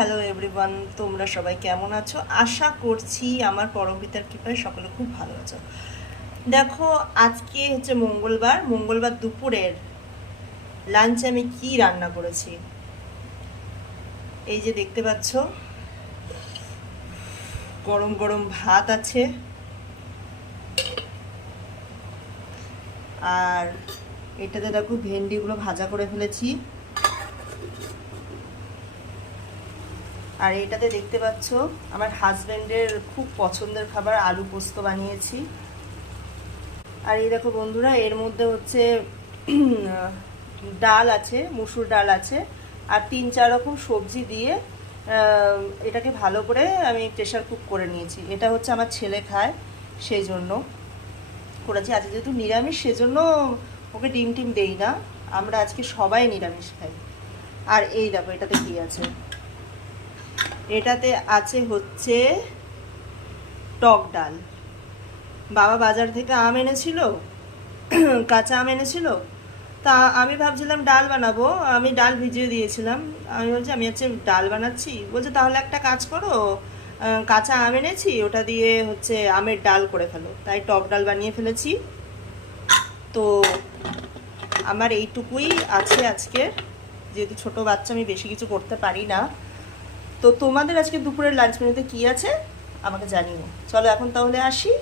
Hello everyone, তোমরা সবাই কেমন আছো? আশা করছি আমার পরম পিতার কৃপায় সকলে খুব ভালো আছো। দেখো, আজকে হচ্ছে মঙ্গলবার দুপুরের লাঞ্চে আমি কি রান্না করেছি। এই যে দেখতে পাচ্ছ, গরম গরম ভাত আছে, আর এটাতে দেখো ভেন্ডিগুলো ভাজা করে ফেলেছি, আর এটাতে দেখতে পাচ্ছ আমার হাজব্যান্ডের খুব পছন্দের খাবার আলু পোস্ত বানিয়েছি। আর এই দেখো বন্ধুরা, এর মধ্যে হচ্ছে ডাল আছে, মুসুর ডাল আছে, আর 3-4 রকম সবজি দিয়ে এটাকে ভালো করে আমি প্রেশার কুক করে নিয়েছি। এটা হচ্ছে আমার ছেলে খায়, সেই জন্য করেছি। আজকে যেহেতু নিরামিষ, সেজন্য ওকে ডিম টিম দেই না, আমরা আজকে সবাই নিরামিষ খাই। আর এই দেখো এটাতে কি আছে, এটাতে আছে হচ্ছে টক ডাল। বাবা বাজার থেকে আম এনেছিল, কাঁচা আম এনেছিল, তা আমি ভাবছিলাম ডাল বানাবো, আমি ডাল ভিজিয়ে দিয়েছিলাম। আমি বলছি আমি হচ্ছে ডাল বানাচ্ছি, বলছে তাহলে একটা কাজ করো, কাঁচা আম এনেছি, ওটা দিয়ে হচ্ছে আমের ডাল করে ফেলো। তাই টক ডাল বানিয়ে ফেলেছি। তো আমার এইটুকুই আছে আজকে, যেহেতু ছোট বাচ্চা আমি বেশি কিছু করতে পারি না। তো তোমাদের আজকে দুপুরের লাঞ্চ মেনুতে কি আছে আমাকে জানিও। চলো এখন তাহলে আসি।